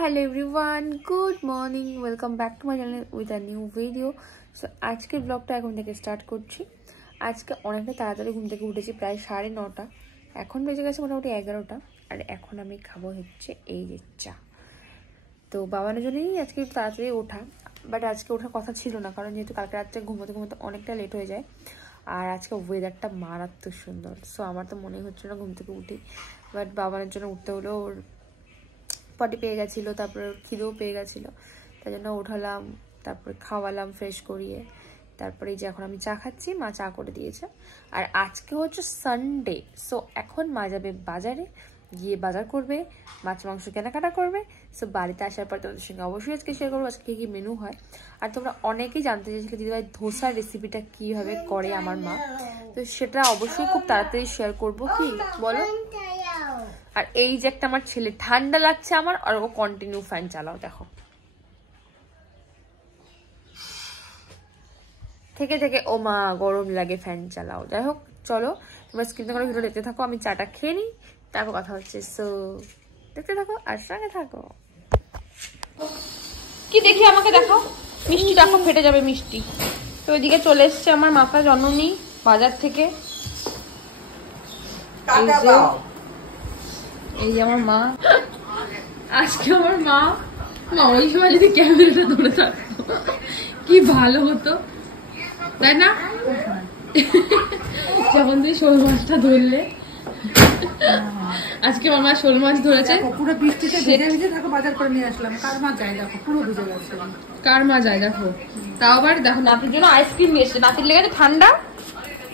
hello everyone, good morning, welcome back to my channel with a new video. So আজকে ব্লগটা এখন থেকে start করছি। আজকে অনেকটা তাড়াতাড়ি ঘুম থেকে উঠেছি, প্রায় 9:30। এখন বেজে গেছে মোটামুটি 11টা। আর এখন আমি খাবো হচ্ছে এই যে চা। তো বাবানের জন্যই আজকে একটু তাড়াতাড়ি ওঠা, বাট আজকে ওঠার কথা ছিল না, কারণ যেহেতু কালকে রাত্রে ঘুমোতে ঘুমোতে অনেকটা লেট হয়ে যায়। আর আজকে ওয়েদারটা মারাত্মক সুন্দর, সো আমার তো মনেই হচ্ছে না ঘুম থেকে উঠি, বাট বাবানের জন্য উঠতে হলো। ওর পটি পেয়ে গেছিলো, তারপরে খিদেও পেয়ে গেছিলো, তাই জন্য উঠালাম, তারপরে খাওয়ালাম ফ্রেশ করিয়ে। তারপরে এই যে এখন আমি চা খাচ্ছি, মা চা করে দিয়েছে। আর আজকে হচ্ছে সানডে, সো এখন মা যাবে বাজারে, গিয়ে বাজার করবে, মাছ মাংস কেনাকাটা করবে। সো বাড়িতে আসার পর তোমাদের সঙ্গে অবশ্যই আজকে শেয়ার করবো আজকে কী মেনু হয়। আর তোমরা অনেকেই জানতে চেয়েছিলে দিদিভাই ধোসার রেসিপিটা কীভাবে করে আমার মা, তো সেটা অবশ্যই খুব তাড়াতাড়ি শেয়ার করবো। কি বলো? আর এই যে একটা আমার ছেলে, ঠান্ডা লাগছে আমার, আর ও কন্টিনিউ ফ্যান চালাও, দেখো থেকে থেকে ও মা গরম লাগে ফ্যান চালাও। যাই হোক, চলো তোমরা স্ক্রিন করে ভিডিও দেখতে থাকো, আমি চাটা খেয়ে নিই, তারপর কথা হচ্ছে। সো দেখতে থাকো আর সঙ্গে থাকো। কি দেখি আমাকে দেখাও, মিষ্টি দেখো, ফেটে যাবে মিষ্টি। তো ওইদিকে চলে এসছে আমার মাথা জননী বাজার থেকে। এই যে আমার মা, আজকে আমার মা ওই সময় যদি ক্যামেরাটা ধরে থাকতো কি ভালো হতো, তাই না? যখন তুই শোল মাছটা ধরলে, আজকে আমার মা শোল মাছ ধরেছে, পুরো বৃষ্টিতে ভিজে ভিজে দেখো বাজার করে নিয়ে আসলাম। কার মা যায় দেখো, পুরো ভিজে গেছে। কার মা যায় দেখো, তাও আবার দেখো নাতির জন্য আইসক্রিম নিয়ে এসছে। নাতির লেগেছে ঠান্ডা,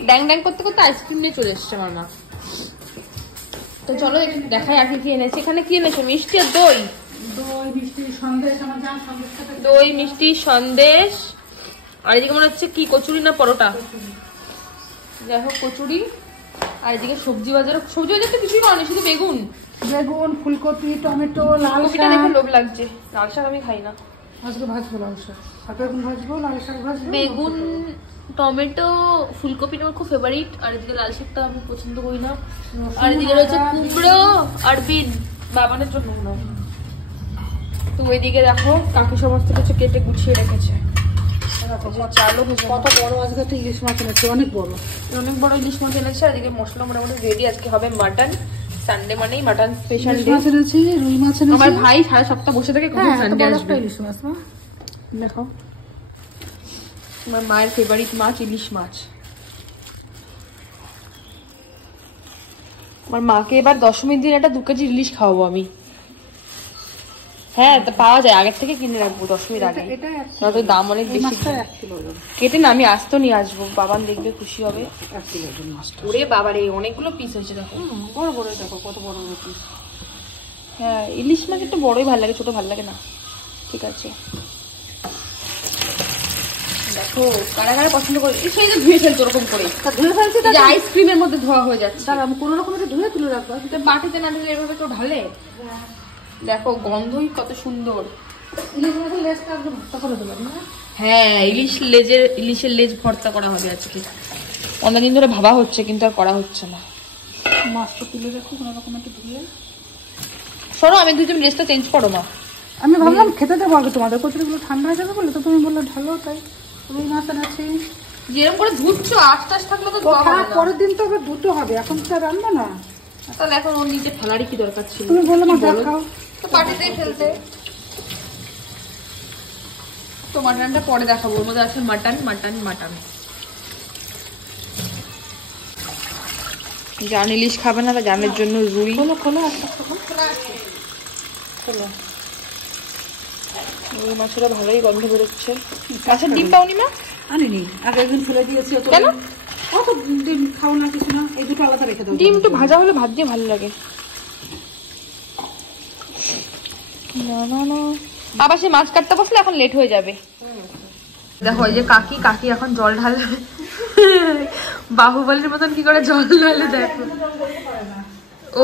ড্যাং ড্যাং করতে করতে আইসক্রিম নিয়ে চলে এসছে আমার মা। তো চলো দেখাই আর কি এনেছে। এখানে কি এনেছে? মিষ্টি আর দই। দই মিষ্টি সন্দেশ, আমার জান সন্দেশ খেতে। দই মিষ্টি সন্দেশ, আর এদিকে মনে হচ্ছে কি কচুরি না পরোটা, যাই হোক কচুরি। আর এদিকে সবজি বাজার, সবজি বাজার তো কিছুই পাওয়া নেই, শুধু বেগুন, ফুলকপি, টমেটো, লাল কপিটা দেখে লোভ লাগছে। লাল শাক আমি খাই না, আজকে ভাজবো লাল শাক। বেগুন ভাজবো, লাল শাক ভাজবো। বেগুন, টমেটো, ফুলকপি আমার খুব ফেভারিট। আর এদিকে লাল শাকটা আমি পছন্দ করি না। আর এদিকে রয়েছে কুমড়ো আর বিন, বাবানের জন্য। তো ওইদিকে দেখো কাকি সমস্ত কিছু কেটে গুছিয়ে রেখেছে। কত বড় আজকে একটা ইলিশ মাছ এনেছে, অনেক বড় ইলিশ মাছ এনেছে। আর এদিকে মশলা মোটামুটি রেডি, আজকে হবে মাটন। সানডে মানেই মাটন স্পেশাল ডে। রুই মাছ এনেছে। আমার ভাই 7.5 বসে থেকে কখন সানডে আসবে। ইলিশ মাছ না দেখো, আমার মায়ের ফেভারিট মাছ ইলিশ মাছ। আমার মাকে এবার দশমীর দিন একটা 2 কেজি ইলিশ খাওয়াবো আমি। হ্যাঁ, তা পাওয়া যায়, আগের থেকে কিনে রাখবো দশমীর আগে, নয়তো দাম অনেক বেশি। কেটে না আমি আস্ত নিয়ে আসবো, বাবান দেখবে খুশি হবে। ওরে বাবারে অনেকগুলো পিস হয়েছে দেখো, বড় বড় দেখো কত বড় বড় পিস। হ্যাঁ, ইলিশ মাছ একটু বড়ই ভালো লাগে, ছোট ভালো লাগে না। ঠিক আছে, দেখো কারা কারা পছন্দ করে। সেই যে ধুয়ে ফেলতো ওরকম করে, ধুয়ে ফেলছি, আইসক্রিমের মধ্যে ধোয়া হয়ে যাচ্ছে। আমি কোনো রকম ধুয়ে তুলে রাখবো, বাটিতে না ঢেলে এভাবে কেউ ঢালে। দেখো গন্ধই কত সুন্দর। হ্যাঁ, ইলিশের লেজ ভর্তা করা হবে আজকে। অনেকদিন ধরে ভাবা হচ্ছে, কিন্তু আর করা হচ্ছে না। মাছটা তুলে রাখো কোনো রকম একটু ধুয়ে। শোনো, আমি দুজন ড্রেসটা চেঞ্জ করো মা। আমি ভাবলাম খেতে দেবো আগে, তোমাদের কচুরিগুলো ঠান্ডা হয়ে যাবে বলে, তো তুমি বললে ঢালো, তাই রুই মাছ এনেছি। যেরকম করে ধুচ্ছ, আশ থাকলে তো পরের দিন তো আবার ধুতে হবে, এখন তো রান্না না। তাহলে এখন ওর নিচে ফেলারই কি দরকার ছিল? তুমি বললো মা দেখাও, তো পাটিতেই ফেলতে। তো মাটনটা পরে দেখাবো, ওর মধ্যে আছে মাটন। জান ইলিশ খাবে না, জানের জন্য রুই। রুই মাছেরা ভালোই গন্ধ বেরোচ্ছে। মাছের ডিম পাওনি মা? আনিনি, আগে একদিন ফেলে দিয়েছি। কেন? অত ডিম খাও না, কিছু না, এই দুটো আলাদা রেখে দাও। ডিম একটু ভাজা হলে ভাত দিয়ে ভালো লাগে। না আবার সে মাছ কাটতে বসলে এখন লেট হয়ে যাবে। দেখো এই যে কাকি এখন জল ঢালে, বাহুবলীর মতন কি করে জল ঢালে দেখো। ও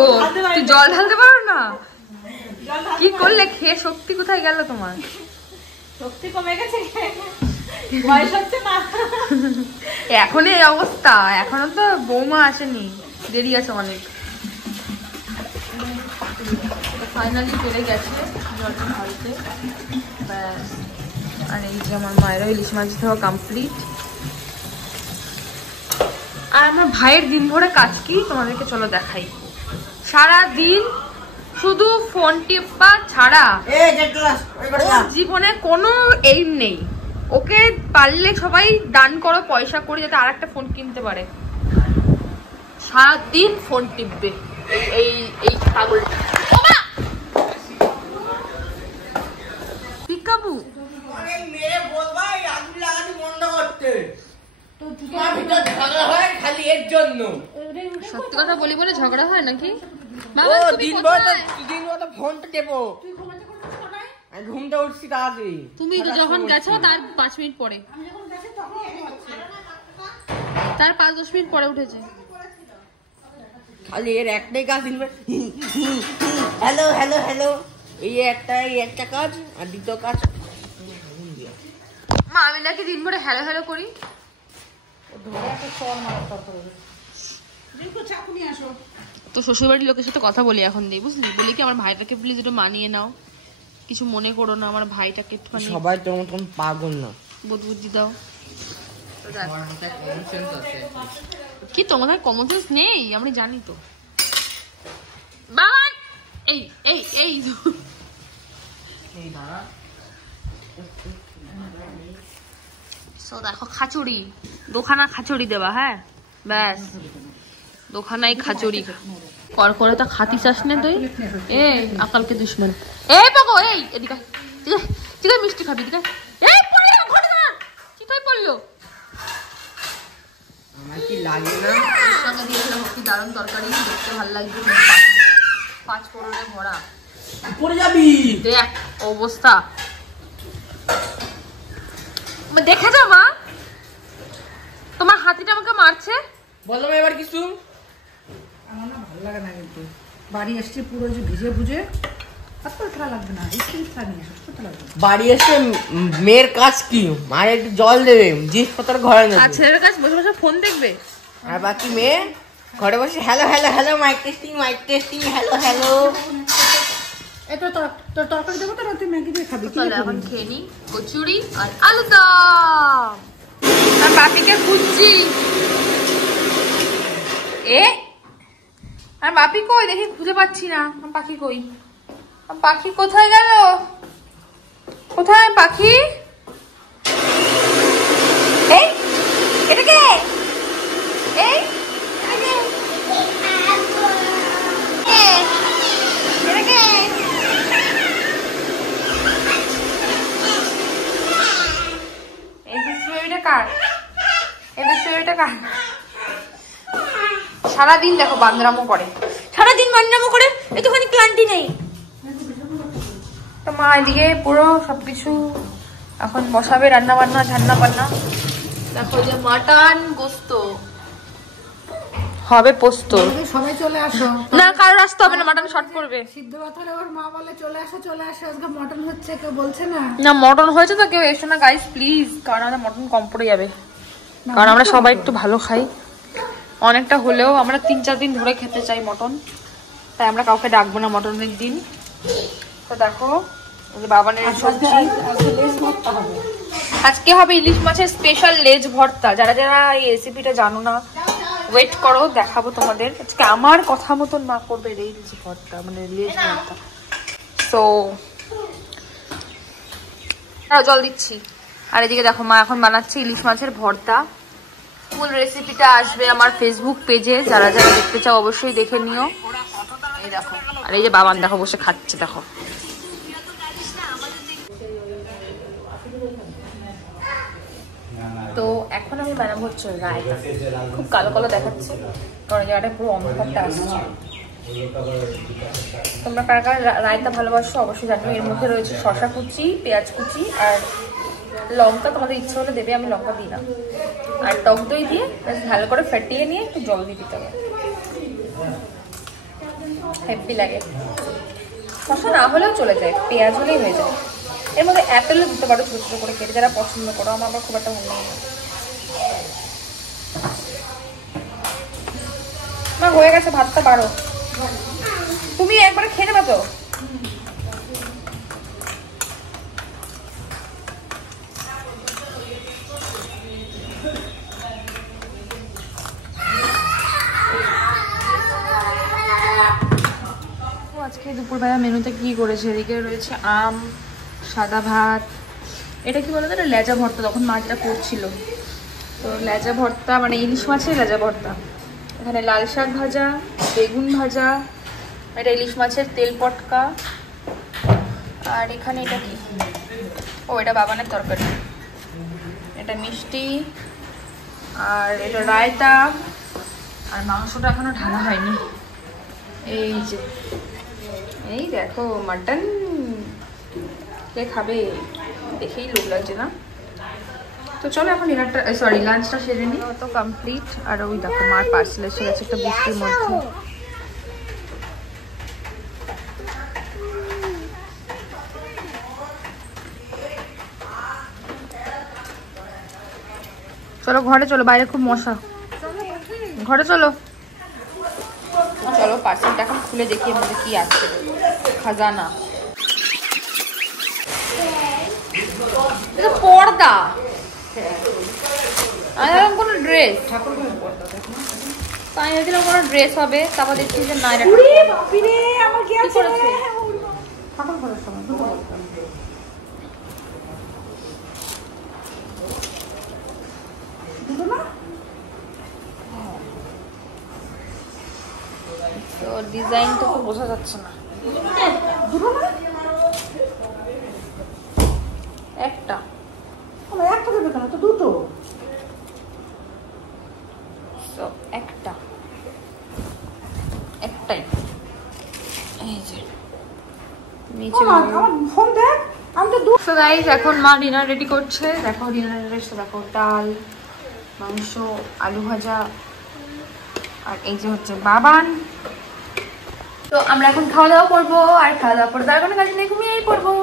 তুই জল ঢালতে পারো না? কি করলে? খেয়ে শক্তি কোথায় গেল তোমার? শক্তি কমে গেছে, বয়স হচ্ছে না। এখন এই অবস্থা, এখনো তো বৌমা আসেনি। দেরি আছে অনেক। ফাইনালি চলে গেছে জলটা ঢালতে, ব্যাস। আর এই যে আমার মায়েরও ইলিশ মাছ ধোয়া কমপ্লিট। আর আমার ভাইয়ের দিন ভরে কাজ কি তোমাদেরকে চলো দেখাই। সারা দিন শুধু ফোন টিপা ছাড়া ওর জীবনে কোনো এইম নেই। ওকে পারলে সবাই দান করো, পয়সা করে, যাতে আর একটা ফোন কিনতে পারে। সারাদিন ফোন টিপবে এই এই পাগল পিকাবু। সত্যি কথা বলি বলে ঝগড়া হয় নাকি? ঘুমটা উঠছি তাড়াতাড়ি। তুমি যখন গেছো তার 5 মিনিট পরে, তার 5-10 মিনিট পরে উঠেছে। খালি এর একটাই কাজ, হ্যালো হ্যালো হ্যালো, এই একটা কাজ। আর দ্বিতীয় কাজ, মা আমি নাকি দিন ভরে হ্যালো হ্যালো করি। তো শ্বশুরবাড়ির লোকের সাথে কথা বলি এখন দিই, বুঝলি? বলি কি আমার ভাইটাকে প্লিজ একটু মানিয়ে নাও, কিছু মনে করো না, আমার ভাইটাকে একটুখানি। সবাই তোর মতন পাগল না, বুদ্ধি দাও। কি তোমাদের কমন সেন্স নেই? আমি জানি তো বাবা। এই এই এই দেখো খাচুড়ি, দোখানা খাচুড়ি দেবা। হ্যাঁ ব্যাস, দোখানায় খাচুড়ি কর করে তো খাতি চাস না তুই। এই আকালকে দুশ্মন। এই পাগো, এই এদিকে ঠিক আছে, মিষ্টি খাবি? ঠিক আছে, এই পড়ে গেল, ঘটে না কি তাই পড়লো। আমার কি লাগে না? এর সঙ্গে দিয়েছিলাম কি দারুণ তরকারি, দেখতে ভালো লাগছে। 5 ফোড়নে ভরা, পড়ে যাবি। দেখ অবস্থা দেখেছো মা? তোমার হাতিটা আমাকে মারছে। বলো এবার কিছু। আমার না ভালো লাগে না, কিন্তু বাড়ি এসছে পুরো যে ভিজে ভুজে, এত খেলা লাগবে না, বাড়ি এসে মেয়ের কাজ কি? মায়ের একটু জল দেবে, জিনিসপত্র ঘরে নেবে, আর ছেলের কাছে বসে বসে ফোন দেখবে। আর বাকি মেয়ে ঘরে বসে hello hello hello, mike testing hello hello. এটা তোর তরকারি দেবো তো, তুই ম্যাগি দিয়ে খাবি। তাহলে এখন খেয়ে নি কচুরি আর আলুদম। আর বাপিকে খুঁজছি। আর বাপি কই দেখি, খুঁজে পাচ্ছি না। পাখি কই? পাখি কোথায় গেল? কোথায় পাখি? এই এটা কে? এই এটা কে? সারাদিন দেখো বান্দরামো করে, সারাদিন বান্দরামো করে, একটুখানি ক্লান্তি নেই। তো মা এদিকে পুরো সবকিছু এখন বসাবে, রান্না বান্না ঝান্না বান্না। দেখো যে মাটন গোস্ত হবে, পোস্ত। সবাই চলে আসো না, কারোর আসতে হবে না, মাটন শর্ট করবে। সিদ্ধ পাথরে ওর মা বলে চলে আসো চলে আসো, আজকে মটন হচ্ছে, কেউ বলছে না। না মটন হয়েছে তো, কেউ এসো না গাইস প্লিজ, কারণ আমরা মটন কম পড়ে যাবে, কারণ আমরা সবাই একটু ভালো খাই। অনেকটা হলেও আমরা 3-4 দিন ধরে খেতে চাই মটন, তাই আমরা কাউকে ডাকবো না মটনের দিন। তো দেখো বাবানের সবজি আজকে হবে, ইলিশ মাছের স্পেশাল লেজ ভর্তা। যারা যারা এই রেসিপিটা জানো না, ওয়েট করো, দেখাবো তোমাদের। আজকে আমার কথা মতন মা করবে লেজ ভর্তা, মানে লেজ ভর্তা। তো জল দিচ্ছি। আর এদিকে দেখো মা এখন বানাচ্ছে ইলিশ মাছের ভর্তা। ফুল রেসিপিটা আসবে আমার ফেসবুক পেজে, যারা যারা দেখতে চাও অবশ্যই দেখে নিও। এই দেখো, আর এই যে বাবান দেখো বসে খাচ্ছে, দেখো। তো এখন আমি বানাবো হচ্ছে রায়তা। খুব কালো কালো দেখাচ্ছে কারণ জায়গাটা পুরো অন্ধকারটা আসছে। তোমরা কারা কারা রায়তা ভালোবাসো অবশ্যই জানো। এর মধ্যে রয়েছে শসা কুচি, পেঁয়াজ কুচি আর লঙ্কা, তোমাদের ইচ্ছে হলে দেবে, আমি লঙ্কা দিই না। আর টক দই দিয়ে ভালো করে ফেটিয়ে নিয়ে একটু জল দিয়ে দিতে হবে, হ্যাপি লাগে। শসা না হলেও চলে যায়, পেঁয়াজ হলেই হয়ে যায়। এর মধ্যে অ্যাপেলও দিতে পারো ছোটো ছোটো করে কেটে, যারা পছন্দ করো। আমার আবার খুব একটা ভালো লাগে না। মা হয়ে গেছে, ভাতটা বাড়ো। তুমি একবারে খেয়ে নেবা তো? আজকে দুপুরবেলা মেনুতে কি করেছে? এদিকে রয়েছে আম, সাদা ভাত, এটা কি বলতো, এটা লেজা ভর্তা, তখন মা যেটা করছিল। তো লেজা ভর্তা মানে ইলিশ মাছের লেজা ভর্তা। এখানে লাল শাক ভাজা, বেগুন ভাজা, এটা ইলিশ মাছের তেল পটকা, আর এখানে এটা কি, ও এটা বাবানের তরকারি, এটা মিষ্টি, আর এটা রায়তা, আর মাংসটা এখনো ঢালা হয়নি। এই যে এই দেখো মাটন, কে খাবে? দেখেই লোভ লাগছে না? তো চলো এখন ডিনারটা, সরি লাঞ্চটা সেরে নিই। তো কমপ্লিট। আর ওই দেখো মার পার্সেল এসে গেছে একটা বৃষ্টির মধ্যে। চলো ঘরে চলো, বাইরে খুব মশা, ঘরে চলো। চলো পার্সেলটা এখন খুলে দেখি এর মধ্যে কি আছে। খাজানা, পর্দা, কোনো ড্রেস, আমি ভেবেছিলাম কোনো ড্রেস হবে, তারপর দেখছি যে না, এটা আমার কি আছে করেছে? ঠাকুর ঘরের সময় দুটো না। তো ডিজাইনটা তো বোঝা যাচ্ছে না। দুটো না, একটা একটা দেবে কেন? তো দুটো। তো একটা, একটাই। এই যে নিচে আমার ফোন দেখ, আমি তো তো গাইস এখন মা ডিনার রেডি করছে। দেখো ডিনার রেডি, দেখো ডাল, মাংস, আলু ভাজা, আর এই যে হচ্ছে বাবান। তো আমরা এখন খাওয়া দাওয়া করবো, আর খাওয়া দাওয়া করে তার কোনো কাজ নেই, ঘুমিয়েই পড়বো।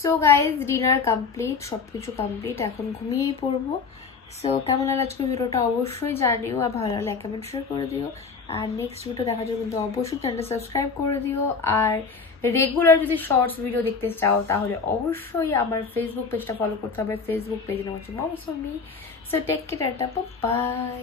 সো গাইজ ডিনার কমপ্লিট, সব কিছু কমপ্লিট, এখন ঘুমিয়েই পড়বো। সো কেমন লাগলো আজকে ভিডিওটা অবশ্যই জানিও, আর ভালো লাগলে কমেন্ট শেয়ার করে দিও। আর নেক্সট ভিডিও দেখার জন্য কিন্তু অবশ্যই চ্যানেলটা সাবস্ক্রাইব করে দিও। আর রেগুলার যদি শর্টস ভিডিও দেখতে চাও তাহলে অবশ্যই আমার ফেসবুক পেজটা ফলো করতে হবে। ফেসবুক পেজ নাম হচ্ছে মমসমি। So take care, by.